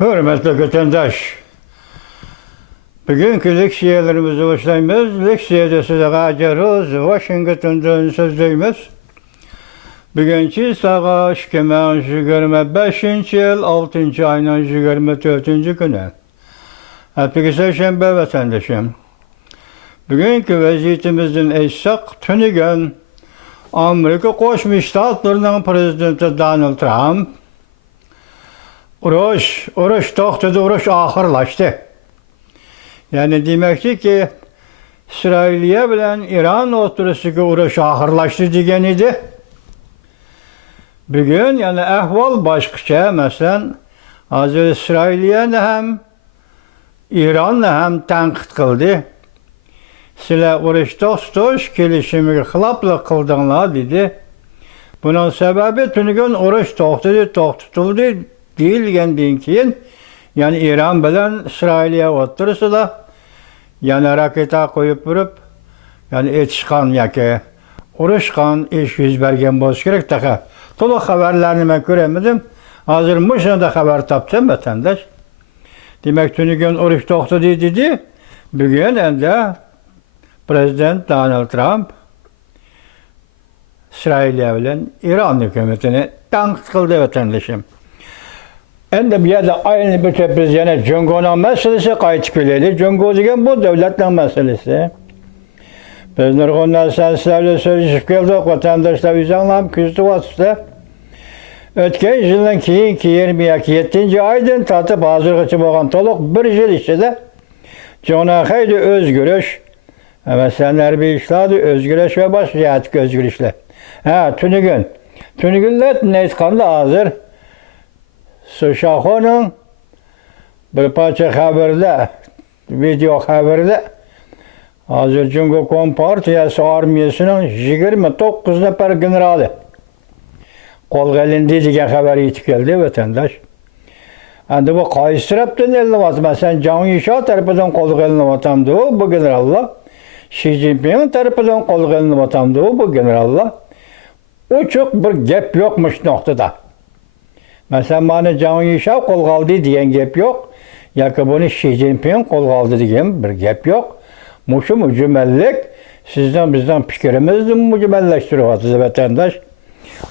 Hürmetli vatandaş, bugünkü leksiyelerimizi başlayımız. Leksiyede size gacırız, Washington'dan sözleyimiz. Bugünkü sağa 2025 yıl 6. ayının 24. günü. Hepinize şembe vatandaşım. Bugünkü vaziyetimizin eşsak tünügen Amerika Koşmuş Ştatlarının prezidenti Donald Trump uruş toxtadı, uruş ahırlaştı. Yani demektir ki İsrailiye bilen İran oturusundaki uruş ahırlaştı degen idi. Bugün yani ahval başkaça. Mesela hazır İsrailiye hem İran'la hem tenkit kıldı. Sizler uruş toxtuş kelişimi xilaplı kıldınlar dedi. Bunun sebebi tünügün uruş toxtutuldu deyilgenden keyin yani İran bilen İsrailiye otursa da yani raketa koyup vurup yani etişkan yaki uruşkan iş yüz bergen boz gerek taka. Tolu haberlerini ben göremedim. Hazır mışına da haber tapsam vatandaş. Demek tünügün uruş toxtu dedi. Bugün ende Prezident Donald Trump İsrailiye bilen İran hükümetini tenkit kıldı vatandaşım. Endi bir yerde aynı bir biz yani Cungo'nun meselesi kayıt geldi. Cungo degen bu devletin meselesi. Biz nurgunlar sizlerle söyleşip geldik. Vatandaşlar yüzanlam küstü vasıfta. Ötken yılın keyinki 27 aydın tatip hazırgıcı boğan toluk bir yıl içinde Cuna haydi özgürüş. Mesela bir işladı özgürüş ve başlayatık özgürüşle. Tünügünler neytkanlı hazır. Şaho'nun bir parça haberde, video haberde hazır Cumhuriyet Kompartiyası armiyasının 29 nefer generali kol gelindi degan haber yetip geldi vatandaş. Endi bu qaysi tarafdan elinyapti? Mesela Can Yişa tarafından kol gelinyapti bu generallar. Xi Jinping tarafından kol gelinyapti bu generallar. Uçuk bir gap yokmuş noktada. Mesela bana Can Yişa kol kaldı diyen gap yok. Yaka bunu Xi Jinping kol kaldı diyen bir gap yok. Muşu mücümellik bizden fikrimizdi mücümelleştiriyoruz vatandaş.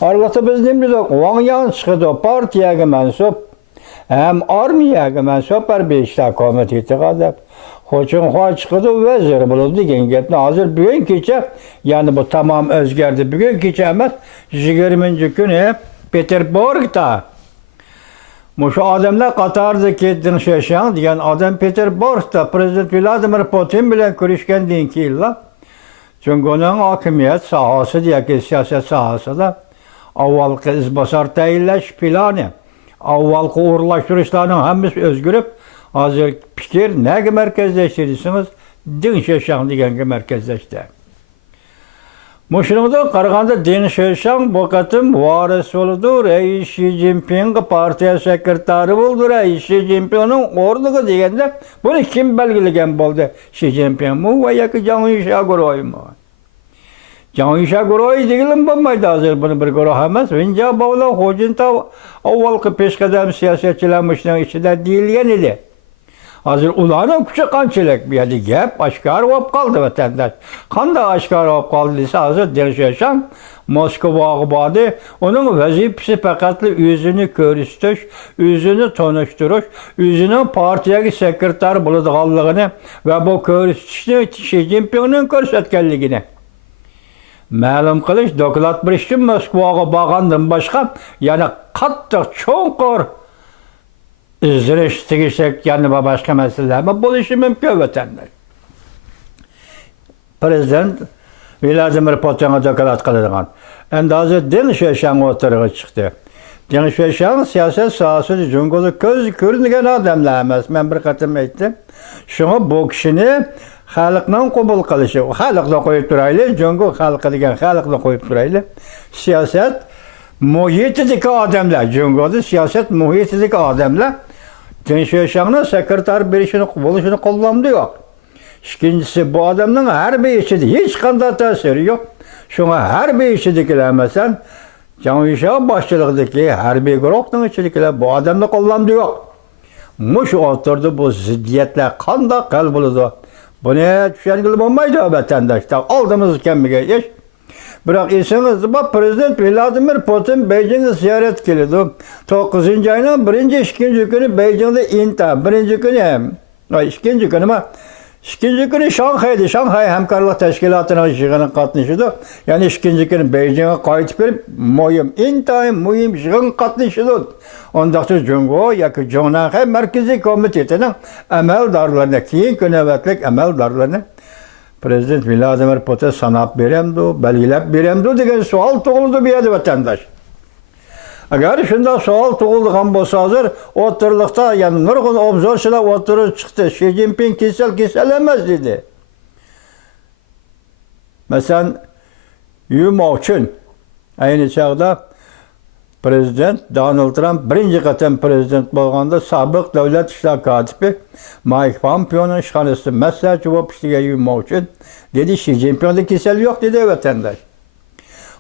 Argıtı biz neyimiz yok. Vanyan çıkıdı partiye mensup hem armiye mensup her bir işte komiteti kadar. Hoçun hoç çıkıdı vezir bulundu diyen gapni hazır bugün gece yani bu tamam özgerdi. Bugün gece emez 20. günü Peterburg'da Muşu adamlar Katar'daki dinşeşen diyen adam Peterburg'da Prezident Vladimir Putin bilen görüşken dinki yılla. Çünkü onun hakimiyet sahası diye ki siyaset sahası da avvalki izbasar teyilleş planı. Avvalki uğurlaştırışlarının hemimiz özgürüp hazır fikir neye merkezleştirirsiniz? Dinşeşen diyen ki merkezleşti. Muşunumda Karaganda Dinşeşen bu katım varis oldu. Reis Xi Jinping partiya sekreteri buldu. Reis Xi Jinping'in ordugu degende bunu kim belgilegen boldu? Xi Jinping mu ve yakı Can Yişa Guroy mu? Can Yişa Guroy degilim bulmaydı hazır bunu bir guroy emez. Vinca bağla hocunta avvalki peşkadem siyasetçilermişinin içinde değilgen idi. Hazır ulanın küçük kançılık bir yerde gap aşkar olup kaldı vatandaş. Kanda aşkar olup kaldıysa hazır Dinşeşen Moskova bağlı onun vazifesi fakatlı yüzünü görüştürüş, yüzünü tanıştırış, yüzünün partiyaki sekreter bulunduğunu ve bu görüştürüşünü Xi Jinping'in görsetkenliğini. Məlum qilish doklat bir işin Moskvaga bağandan başka yani katlı çoğunkur İzdiriş, tigişlik, yani başka meseleler ama bu işi mümkün vatandaş. Prezident Vladimir Putin'e dokalat kıldıgan. Endi hazır Dinşeşen oturuğa çıktı. Dinşeşen siyaset sahası Cumhuriyet göz görüngen adamlar emas. Ben bir katım ettim. Şunu bu kişini halkdan kabul kılışı. Halkla koyup duraylı. Cumhuriyet halkı degen halkla koyup duraylı. Siyaset muhitideki adamlar. Cumhuriyet siyaset muhitideki adamlar. Dinşeşen'in sekreter bir işini buluşunu kullandı yok. İkincisi bu adamın her bir işi hiç kanda tesiri yok. Şuna her bir işi dikilemesen Can Yişa başçılıktaki her bir gruptan içindekiler bu adamla kullandı yok. mush o'tirdi bu ziddiyatlar qanday hal bo'ladi? Buni tushungil bo'lmaydi vatandoshlar. Oldimiz kamiga ish. Biroq esingizda bor, prezident Vladimir Putin Beijingga ziyorat qildi. 9-oyning 1-2 kuni Beijingda birinchi kuni ham, ikkinchi kuni mi? İkinci günü Şanghay'da, Şanghay Hamkarlık Teşkilatı'nın yığını katlaşıdı. Yani ikinci günü Beijing'e kayıt verip, mühim yığın katlaşıdı. Ondan sonra Cungo, yakı Cunanhay Merkezi Komitesi'nin emeldarlarına, keyin nöbetlik emeldarlarına Prezident Vladimir Putin sanap veremdi, belgilep veremdi degan sual tug'ildi bu yerda vatandaş. Agar shunda savol tug'ilgan bo'lsa hozir o'tirliqda yani nurg'un obzorchilar o'tirib chiqdi. Shi Jinping kasal emas dedi. Masalan, Yumoqchin ayni chog'da prezident Donald Trump birinchi qatam prezident bo'lganda sobiq davlat ishlar kotibi Mike Pompeo'ning ishxonasida maslahatchi bo'lib ishlagan Yumoqchin dedi Shi Jinpingda kasal yo'q dedi vatandaş.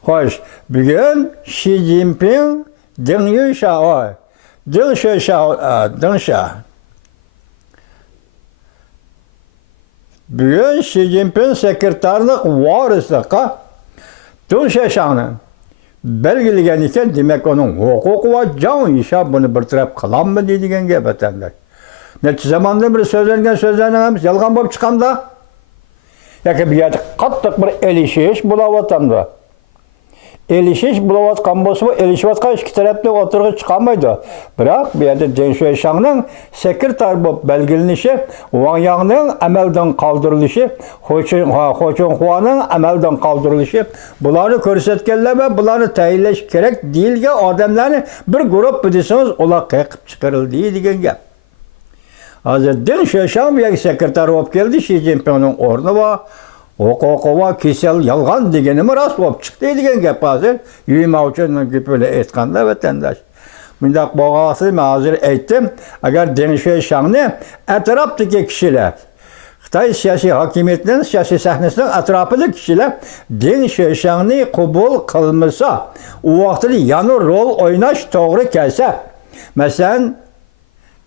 Xo'sh, bugun Shi Jinping Deng Xiaoping bugün Xi Jinping sekreterlik varisliqqa Deng Xiaopingni belgilagan ekan, demak onun huquqi va jon ishi buni bartaraf qilammi deydigan gap vatandosh. Necha zamonda bir so'zlangan so'zlarning hammasi yolg'on bo'lib chiqqanda yoki bu yerda qattiq bir elishish bo'layotganda. Elishish bo'layotgan bo'lsa, elishayotgan ikki tarafni o'tirg'i chiqolmaydi. Biroq bu yerda Deng Xiaopingning sekretar bo'lib belgilanishi, Wang Yangning amaldan qoldirilishi, Hu Junhuaning amaldan qoldirilishi, bularni ko'rsatganlar va bularni tayinlash kerak deyilgan odamlarni bir guruh desangiz, ular qayqib chiqarildi degan gap. Hozir Deng Xiaoping bu sekretar bo'lib keldi, Shi Jinpingning o'rni va huquqi va kasal yolg'on deganimi rost bo'lib chiqdi degan gap hozir Yumoqchinning gapiga aytganda vatandosh. Bundaq bo'lg'asi men hozir aytdim, agar Deng Xiaopingni atrofdagi kishilar, Xitoy siyosiy hokimiyatining siyosiy sahnasining atrofidagi kishilar Deng Xiaopingni qabul qilmasa, u vaqtda yana rol o'ynash to'g'ri kelsa, masalan,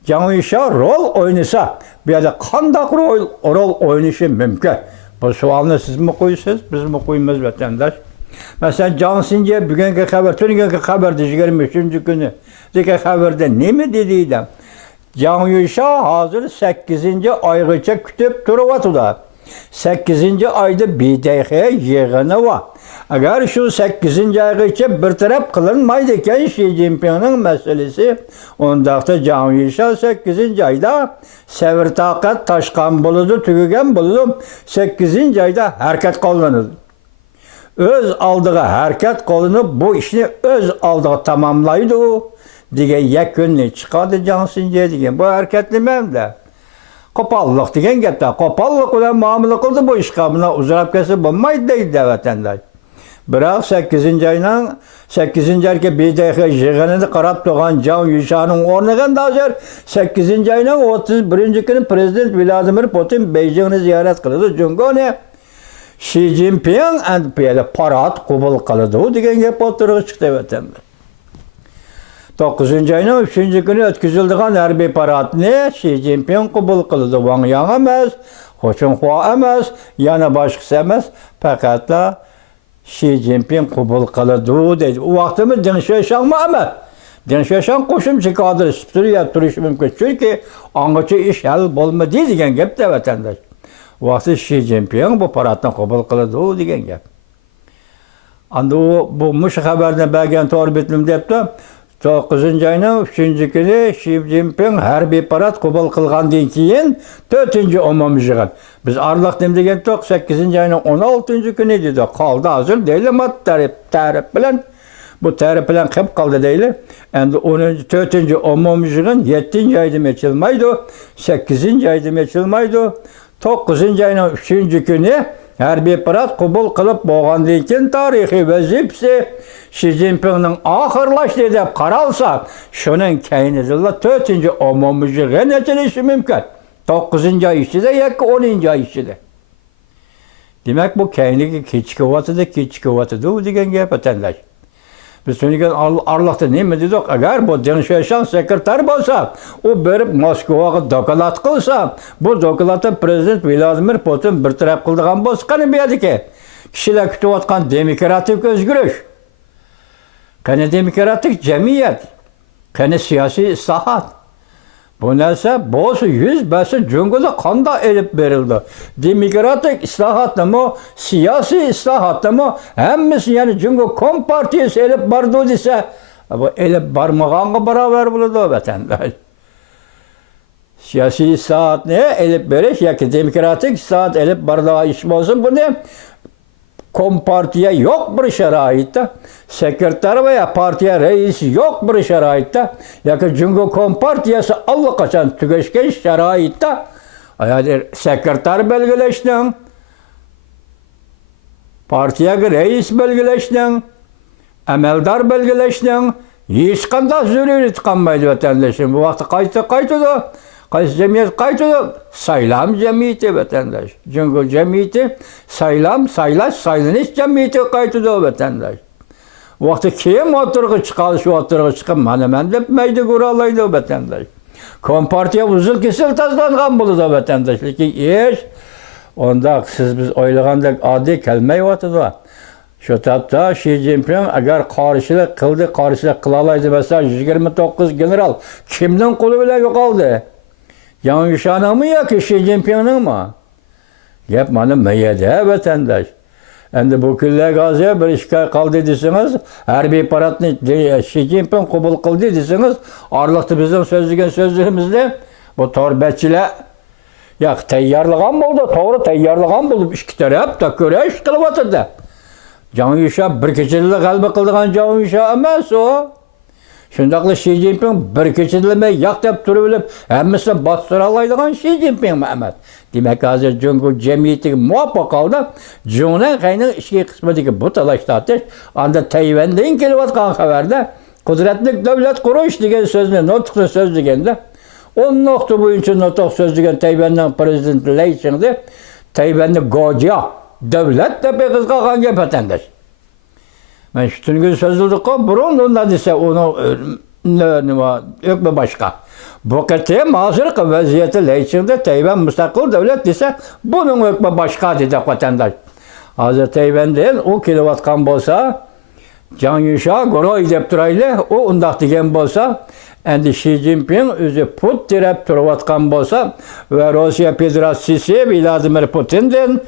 Jiang Yunsha rol oynasa, bu yerda qanday rol o'ynashi mumkin? Bu savolni siz mi qo'ysiz, biz mi qo'yamiz vatandosh? Masalan, Jiang Xinje bugungi xabar, tungi xabarda 23-kuni degan xabarda nima dedi? Jiang Yunsha hozir 8-oygacha kutib turyapti. 8-oyda BDX yig'ini bor. Agar shu 8-oygacha bir taraf qilinmaydi ekan Shi Jinpingning masalasi, undaqda Jiang Yunsha 8-oyda savr taqat toshqan bo'ladi, tugagan bo'ladi. 8-oyda harakat qo'llanadi. O'z oldiga harakat qo'llanib, bu ishni o'z oldiga tamomlaydi degan yakunni chiqadi Jiang Xinje degan. Bu harakat nimada? Qo'pollik degan gapda. Qo'pollik bilan muomala qildi bu ishga, buni uzrab kelsa bo'lmaydi deydi vatandosh. Biroq 8-oyga BDX yig'inini qarab turgan Jiang Yunshaning o'rniga hozir 8-oyning 31-kuni prezident Vladimir Putin Beijingni ziyorat qildi. Jungoni Xi Jinping anpiyada parad qabul qildi degan gap o'tirib chiqdi vatandosh. 9-oyning 3-kuni o'tkazilgan harbiy paradni Xi Jinping qabul qildi. Wang Yang emas, Hu Junhua emas, yana boshqasi emas, faqat Xi Jinping qabul qildi dedi. U vaqtda Deng Xiaoping emas. Deng Xiaoping qo'shimcha kadr ishlab turishi mumkin. Chunki angacha ish hal bo'lmadi degan gapda vatandosh. U vaqtda Xi Jinping bu paradni qabul qildi degan gap. Endi bu mush xabarni bergan to'g'ri bitdim debdi. 9-oyning 3-kuni Xi Jinping harbiy parad qabul qilgandan keyin 4-umumiy yig'in. Biz arliq degan 8-oyning 16-kuni dedi. Qoldi hozir deyiladi tarif bilan. Bu tarif bilan qilib qoldi deyli. Endi 4-umumiy yig'in 7-oyda mechilmaydi, 8-oyda mechilmaydi. 9-oyning 3-kuni harbiy parad qabul qilib bo'lgandan keyin tarixiy vazifasi Xi Jinpingning oxirlashdi deb qaralsa, shuning keyinida 4-umumiy yig'in ochilishi mumkin. 9-oy ichida yoki 10-oy ichida. Demak bu keyingi kechki vaqtida degan gap vatandosh. Biz tünigen arlıqta neme dedik? Agar bu Deng Xiaoping sekreter bolsa, o berip Moskvaga doklad qilsa, bu dokladni prezident Vladimir Putin bir taraf qildigan bolsa qani buyerdiki? Kishilar kutayotgan demokratik o'zgarish, qani demokratik jamiyat, qani siyosiy islohot. Bu narsa bozu 100% Cumhurda kanda elip verildi. Demokratik islahatnamı, siyasi islahatnamı hemmisi yani Cumhur Kompartiyası elip bardı dese, bu elip barmağanla beraber bulundu vatandaş. Siyasi islahat ne? Elip veriş ya ki demokratik islahat elip bardağa iş olsun bu ne? Kompartiye yok bir şeraitte, sekreter veya partiye reisi yok bir şeraitte, ya ki Cumhur Kompartiyası allakaçan tükeşken şeraitte, yani sekreter belgeleştin, partiye reis belgeleştin, emeldar belgeleştin, hiç kanda zürürüt kalmaydı vatandaşın. Bu vakti kayıtıdı. Qaysi cemiyet qaytıdı? Saylam cemiyeti vatandaş. Cumhur cemiyeti saylam, saylanış cemiyeti qaytıdı vatandaş. Vakti kim oturgu çıkalı şu oturgu çıkıp menemen depmeydi kuralaydı vatandaş. Kompartiya uzun kesil tazlangan buludu vatandaş. Lekin hiç onda siz biz oylagandek adi kelmey oturdu. Şu tapda Xi Jinping agar qarşılık qildi, qarşılık qilalaydı mesela 29 general kimden kolu bile yok aldı? Yang Yushan'ın mı ya ki Xi Jinping'in mi? Gep bana meyede vatandaş. Endi bu külle gaziye bir işgal kaldı desiniz, harbiy paradni Xi Jinping kabul kıldı desiniz, arlıqtı bizim sözlerimizde bu torbetçiler ya tayyorlagan bo'ldi, to'g'ri tayyorlagan bo'lib ikki taraf da kurash qilyapti. Yang Yushan bir kechada g'alaba qildigan Yang Yushan emas o. Şundaqla Xi Jinping bir kechada yo'q deb turib bilib, hammasini bostirib oladigan Xi Jinping Mehmet. Demek hozir Cumhur cemiyetiga muvaffaq oldi. Jung'ning qayning ichki qismidagi bu talash tortish, anda Tayvandan kelayotgan xabarda qudratli davlat qurish degan so'zni, nutqli so'z deganda, 10 nuqta bo'yicha nutq so'z degan Tayvanning prezidenti Lai Ching'de Tayvanni Goja davlat deb qizg'agan gap vatandaş. Ben şu tüngün sözlüdük o, burun ondan ise onu ökme başka. Bu kete mazırlık vaziyeti Leiçin'de Tayvan müstakil devlet ise bunun ökme başka dedi vatandaş. Hazır Tayvan değil, o kilovatkan bolsa, Can Yuşa, Goroy deyip durayla, o ondak degen bolsa, endi Xi Jinping özü put direp turavatkan bolsa ve Rusya Federasyası Vladimir Putin'den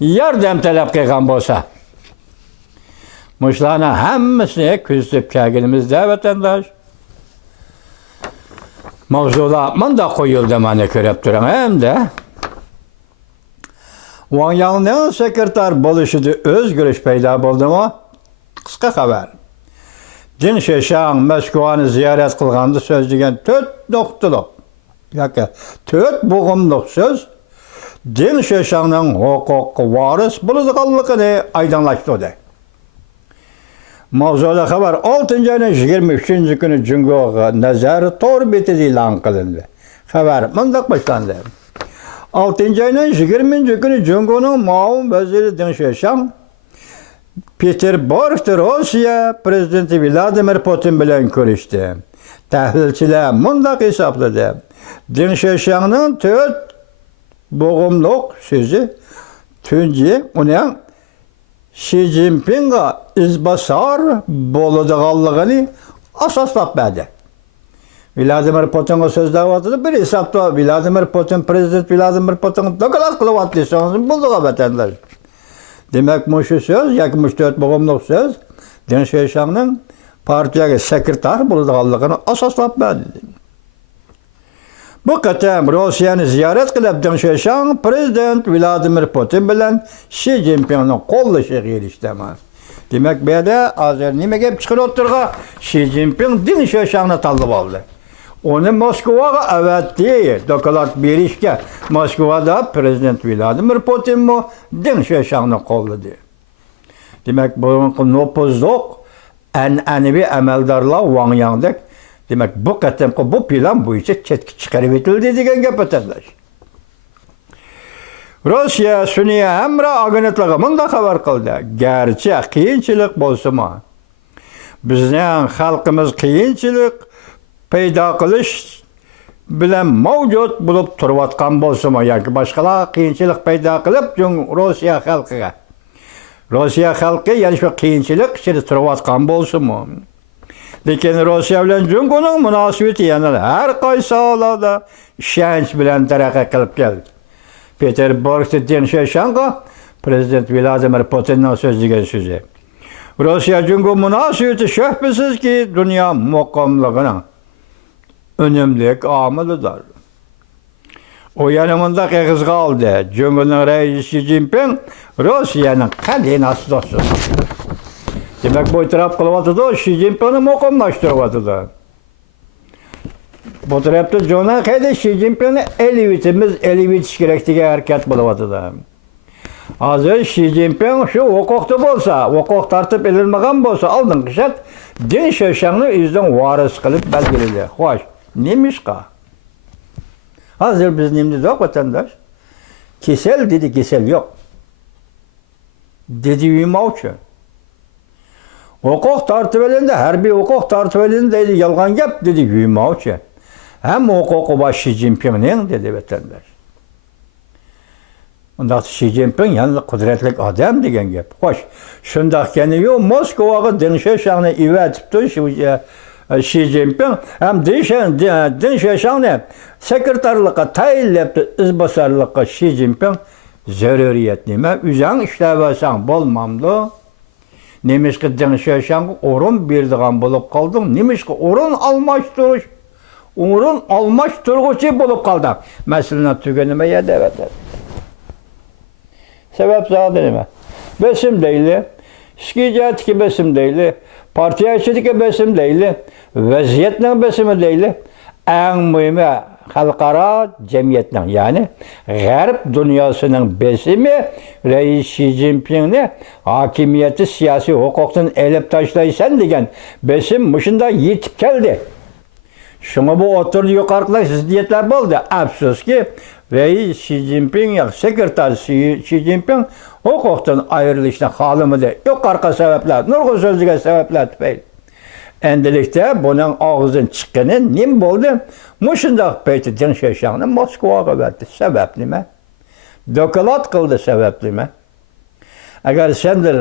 yardım talep kılgan bolsa. Muşlarına hemmisini küzdüp kelginimizde vatandaş. Mavzular da koyuldu bana körep duran hem de. Wang Yang'ın sekreter buluşudu özgürüş peyda buldu mu? Kıska haber. Deng Xiaoping Moskva'nı ziyaret kılgandı söz degen 4 noktalıq. Yaki 4 boğumluq söz. Deng Xiaoping'nin hukuku varis bulunduğunu aydınlaştırdı. Mavzuda haber 6. ayının 23. günü Cumhur'a nazarı torbeti ilan kılındı. Haber mındak başlandı. 6. ayının 20. günü Cumhur'un muavin veziri Deng Xiaoping Peterburg'da Rusya prezidenti Vladimir Putin bilan görüştü. Tahlilchilar mındak hesapladı. Deng Xiaoping'nin 4 boğumluq sözü tunji uning Xi Jinping'e izbasar bo'ladiganligini asoslab berdi. Vladimir Putin'e so'zlayotdi. Bir hesapda Vladimir Putin, prezident Vladimir Putin doklad qilyapti desangiz bo'ldi vatandaş. Demek bu şu söz, yoki 4 boğumluq söz Deng Xiaoping'ning partiyaga sekreter bo'ladiganligini asoslab berdi. Bu qatam Rossiyani ziyorat qilib Deng Xiaoping prezident Vladimir Putin bilan Xi Jinping'ning qo'llashiga erishdi. Demak, bu yerda hozir nima gap chiqib o'tirgan? Xi Jinping Deng Xiaoping'ni tanlab oldi. Onu Moskvaga avatdi, doklad berishga. Moskvada prezident Vladimir Putin mu Deng Xiaoping'ni qo'lladi. Demak, bu nopuzluq an'anaviy amaldarlar Wang Yang'dek. Demek bu qatimki bu plan bo'yicha chetga chiqarib etildi degan gap vatandaş. Rossiya Sunniy Hamra agentligi bunda xabar qildi. Garchi qiyinchilik bo'lsa-mu, bizning xalqimiz qiyinchilik paydo qilish bilan mavjud bo'lib turayotgan bo'lsa-mu yoki boshqalar qiyinchilik paydo qilib Rossiya xalqiga. Rossiya xalqi yana shu qiyinchilik ichida turayotgan bo'lsa-mu. Lekin Rossiya bilan Jungoning munosabati yana har qaysi holda ishonch bilan taraqqiy qilib keldi. Peterburgda Deng Xiaoshanga Prezident Vladimir Putinning so'zlagan so'zi. Rossiya Jungo munosabati shubhasizki dunyo muqimligining önemli amilidir. O yana bunda qog'ozga oldi. Jungoning raisi Xi Jinping Rossiyaning qadin asosi. Demak, bu taraf qilyapti-da, Xi Jinpingni muqimlashtiryapti-da. Bu tarafda Jona qayda Xi Jinpingni elivitish kerak degan harakat bo'lyapti-da. Hozir Xi Jinping shu huquqda bo'lsa, huquq tartib etilmagan bo'lsa, oldingi shart Deng Xiaoshangni o'zidan varis qilib belgiladi. Xo'sh, nemishqa? Hozir biz nima dedik vatandosh? Kesel dedi, kesel yok. Dedi uyumovchi. Huquq tartib elinde, harbiy huquq tartib elinde dedi, yolg'on gap dedi uyumovchi. Hem huquqi bor Xi Jinpingning dedi vatandosh. Unda Xi Jinping yanı qudratli odam degan gap. Xo'sh, shundoq ekan, yo Moskvaga Deng Xiaoshangni evatibdi Xi Jinping hem Deng Xiaoshangni sekretarlikqa tayinlabdi, izbosarlikqa Xi Jinping zaruriyat nima? O'zing ishlab olsang bo'lmamdi. Nemishqa Deng Xiaoshangga o'rin berdigan bo'lib qolding. Nemishqa o'rin almashtiruvchi bo'lib qolding. Masalan, tuganima yerda evatadi. Sebep zaten nima? Besim deyli, iskijatki besim deyli, partiyachilikka besim deyli, vaziyatning besimi deyli, eng muhimi xalqaro jamiyatning, ya'ni g'arb dunyosining besimi Rais Xi Jinpingni hokimiyati siyosiy huquqdan elib tashlaysan degan besim mushunda yetib keldi. Shunga bu o'tirdi yuqorilash ziddiyatlar bo'ldi. Afsuski Rais Xi Jinping sekreter Xi Jinping huquqdan ayrılışına halimide yuqorqi sebepler, nurg'un so'zlagan sebepler tufayli. Endilikda bunun ağzın chiqqani nim bo'ldi? Mushundaq payti Deng Xiaoshangni Moskvaga berdi. Sebep nima? Doklad qildi, sebep nima? Agar sendir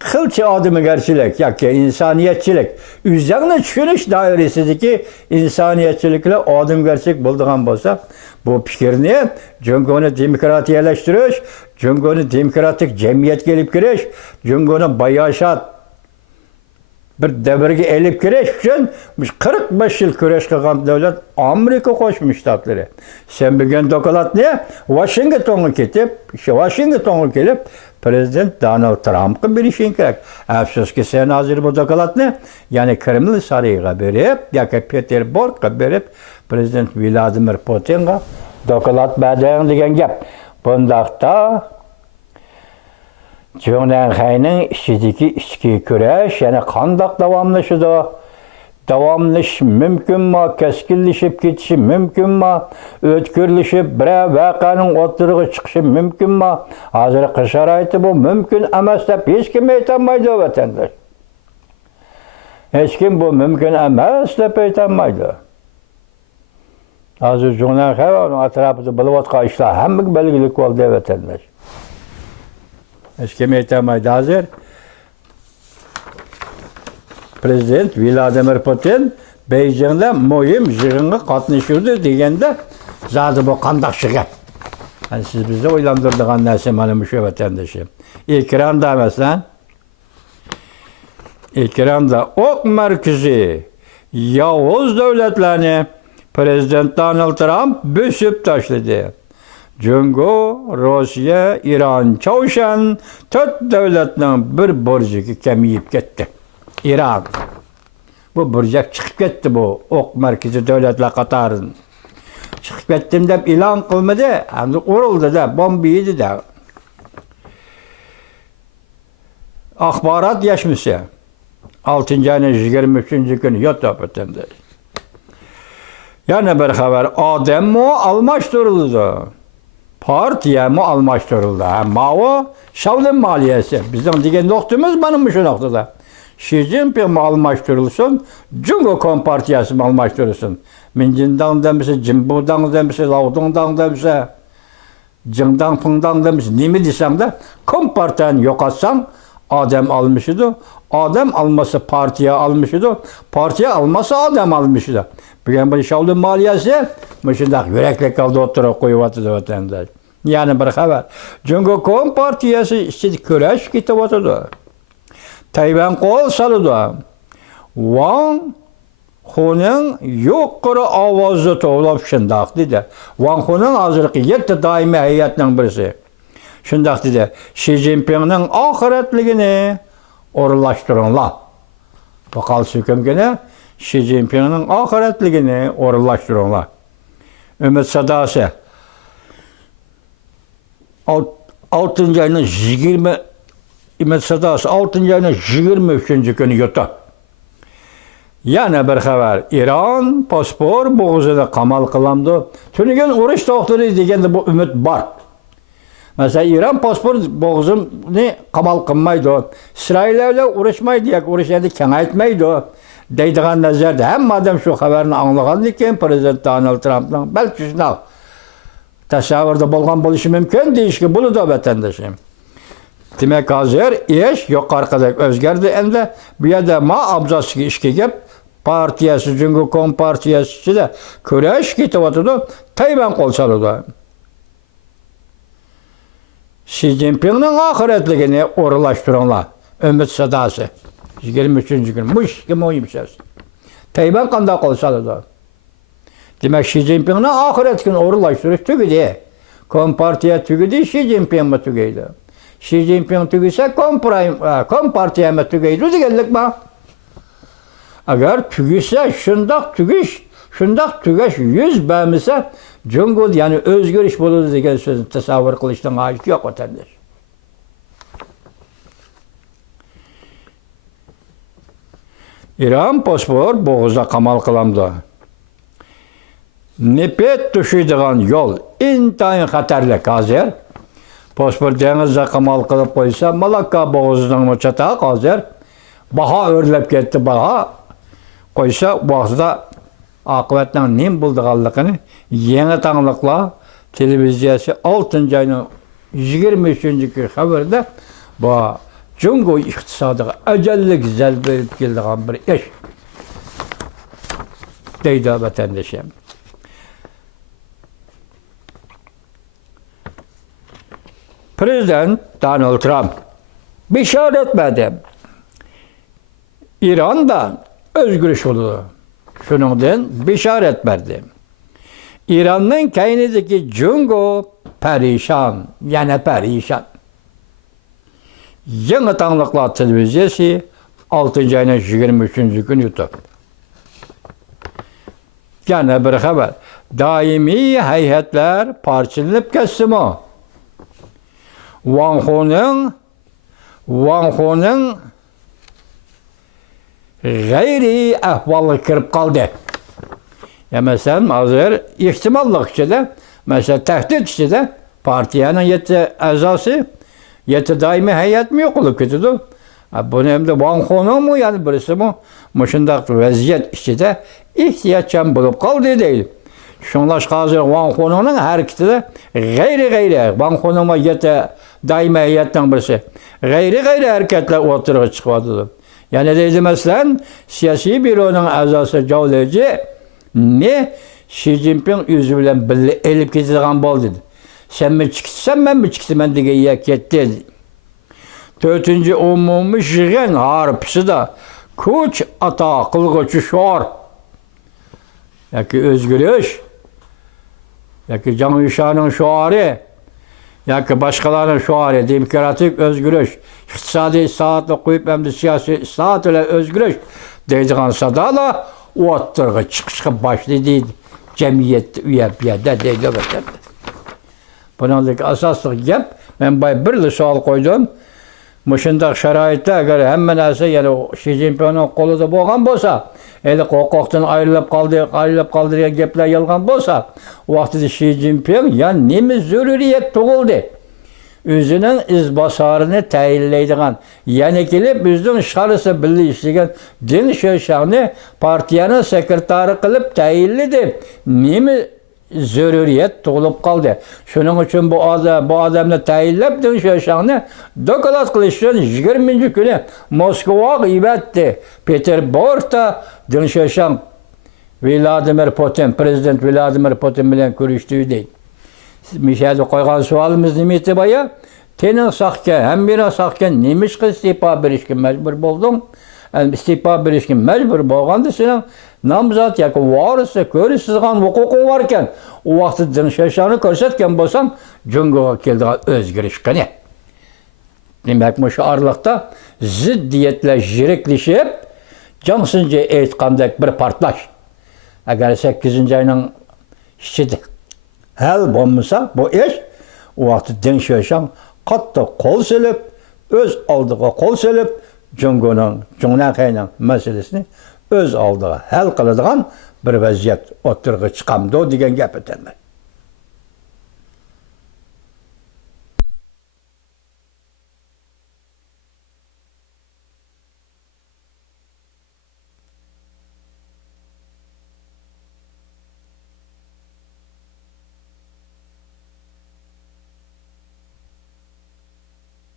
qilcha odamgarchilik yoki insoniyatchilik o'zingni tushunish doirasidagi insoniyatchiliklar odamgarchilik bo'ladigan bo'lsa, bu fikrni Jungoni demokratiyalashtirish, Jungoni demokratik jamiyatga olib kirish, Jungoni bayoshat bir davrga elib kirish uchun 45 yil kurash qilgan davlat Amerika Qo'shma Shtatlari. Sen bugun dokladni Washingtonga kelib, Prezident Donald Trump'a berishing kerak. Afsuski sen hozir bu dokladni, ya'ni Kreml sarayga berib, yoki Peterburgga berib, Prezident Vladimir Putinga doklad berding degan gap. Bundaqda Jonanxayning ichidagi ichki kurash yana qandoq davomlashadi? Davomlash mumkinmi? Keskinlashib ketishi mumkinmi? O'tkirlashib bir voqeaning o'tirig'i chiqishi mumkinmi? Hozirgi sharoitda bu mumkin emas deb hech kim aytolmaydi vatandosh. Hech kim bu mumkin emas deb aytolmaydi. Hozir Jonanxay va atrofida bo'layotgan ishlar hammaga belgili bo'ldi vatandosh. Hech kim aytolmaydi hozir. Prezident Vladimir Putin Beijingda muhim yig'inga qatnashuvdi deganda zodi bu qandoq shiga. Yani siz bizni o'ylantiradigan narsa mana shu vatandoshim. Ekranda emasdan. Ekranda o'q markazi yovuz davlatlarni Prezident Donald Trump bo'sib tashladi. Jungo, Rossiya, Iran, Choshan 4 davlatning bir burjiga kamayib ketdi. İran. Bu burjak chiqib ketdi bu o'q markazi davlatlar qatoridan. Chiqib ketdim deb e'lon qilmadi, hamda urildi-da, bomba yedi-da. Axborot yashmasa 6-ayning 23-kuni yotib o'tdi. Yana bir xabar, odammi almashtirildi. partiyamı almashtırıldı. Ama o Şavlin maliyesi. Bizim degan noktamız mana shu noktada. Xi Jinping mi almashtırılsın, Cumhur Kompartiyası mı almashtırılsın? Minjindan demisi, Jimbudan demisi, Laodongdan demisi, Jingdan Pingdan demisi, nemi desem de Kompartiyani yo'qotsan, adam almış idi. Adam alması partiye almış idi. Partiye alması adam almış idi. Bugün bu Şavlin maliyesi, şundaq yürekli kaldı oturup koyuvatıdı vatandaş. Yani bir haber. Cumhur Kompartiyası işte kurash ketayotidı. Tayvan qo'l soladi. Wang Huning yuqori ovozda to'g'lab shundoq dedi. Wang Huning hozirgi 7 doimiy hay'atning birisi. Shundoq dedi. Xi Jinpingning oxiratligini o'rinlashtiringlar. Faqat hukmgina Xi Jinpingning oxiratligini o'rinlashtiringlar. Umid sadosi 6. ayning 20 Ümit Sadası 6. ayının 23. günü yuttu. Yana bir haber. İran paspor boğazına kamal kılandı. Tünügen uğraş doktoru degende bu ümit var. Mesela İran paspor boğazını kamal kılmaydı. İsrail'le uğraşmaydı diye uğraşmaydı, kengaytmaydı. Deydiğen nazarda hem adam şu haberini anlagandı ki Prezident Donald Trump'ın belki şuna tasavvurda bolgan buluşı mümkün değil ki bunu da vatandaşım. Demek hazır iş yukarıdaki özgerdi endi bu yerda ma abzası işe gep partiyası Cumhur Kompartiyası da kurash ketayotidi. Tayvan qo'l soladi. Xi Jinpingning oxiratligini o'rinlashtiringlar. Umid sadosi 23. gün. Mush kim o'yimsiz. Tayvan qanday qo'l soladi. Demek Xi Jinpingning oxiratligini o'rinlashtirish tugadi. Kompartiya tugadi, Xi Jinping mi tugaydi? Xi Jinping tügüse Kompartiya mı tügeydi degenlik mi? Eğer tügüse şundak tügeş 100 bemise Cumhur yani özgür iş bulur degen sözünü tasavvur kılıştan ait yok vatandaş. İran paspor boğazda kamal kılamdı. Nipet düşüydüğün yol intayin xatarlı hazır. Paspor denizde kamal kılıp koysa Malakka boğazından mı çatağı hazır. Baha örlep gitti baha. Koysa boğazda akıbetten nem bulduğallıkını yeni tanılıkla televizyası 6. ayının 23. gün haberde bu Cumhur iktisadıga acellik zelbe verip geldiğin bir iş. Deydi vatandaşım. Prezident Donald Trump bişar etmedi. İran'da özgür iş oldu. Şunundan bişar etmedi. İran'ın kaynındaki Cumhur perişan, yani perişan. Yeni Tanrılıklar Televizyası 6. ayının 23. gün YouTube. Gene bir haber. Daimi heyetler parçalanıp kesimi. Wang Huning gayri ahvalı kirip kaldı. Ya mesela hazır ihtimallık içinde, mesela tehdit içinde partiyanın 7 azası 7 daimi heyet mi yok olup gidiyordu. Bunu hem de Wang Huning mu yani birisi mi? Şundaq vaziyet içinde ihtiyaçcan bulup kaldı değil. Şunlaş hazır Wang Huning'in hareketi de gayri Wang Huning'a 7 daimi heyetten birisi. Gayri hareketler ortaya çıkmadı. Yani dedi mesela siyasi büronun azası Cavleci ne Xi Jinping yüzü bilen elip gittiğin bol dedi. Sen mi çıktın ben mi çıktım ben de yak etti. 4. umumi şigen harpısı da kuç ata kılgıçı şor. Yaki özgürlüş. Yaki Can Yuşan'ın şuarı. Yaki başkalarının şuarı. Demokratik özgürlüş. İktisadi saatli koyup hem de siyasi saat ile özgürlüş. Deydiğin sadala o attırgı çıkışkı başladı. Cemiyet üyepiyede deydi. Bununla asaslık yap. Ben bir sual koydum. Muşundaq şaroitda agar hamma narsa yana Shi Zinpinning qo'lida bo'lgan bo'lsa, eli huquqdan ayrilib qoldi degan gaplar yolg'on bo'lsa, u vaqtida Shi Zinpin yana nima zaruriyat tug'ildi? O'zining izbosarini tayinlaydigan, yana kelib bizning ishg'olisi birga ishlagan Deng Xiaoshangni partiyaning sekretari qilib tayinladi. Nima zaruriyat tug'ilib qoldi? Shuning uchun bu odamni tayinlab Deng Xiaoshangni doklad qilish uchun 20-kuni Moskvaga yubordi. Peterburgda Deng Xiaoshang prezident Vladimir Putin bilan ko'rishdi deydi. Mishada qo'ygan savolimiz nima edi boya? Tening saqqa, hammira saqqa nima qilib iste'fo berishga majbur bo'lding? Iste'fo berishga majbur bo'lganda sening nomzod yoki vorisi ko'rishsigan huquqing bor ekan. U vaqtda Deng Xiaoshangni ko'rsatgan bo'lsang, Jungoga keldigan o'zgarish qani? Demak, shu oraliqda ziddiyatlar yiriklashib, Johnsinga aytgandek bir portlash. Agar 8-oyning ichida hal bo'lmasa, bu ish u vaqtda Deng Xiaoshang qattiq qo'l silib, o'z oldiga qo'l silib, Junanxayning masalasini o'z oldiga hal qiladigan bir vaziyat o'tirg'i chiqamdi degan gap aytaman.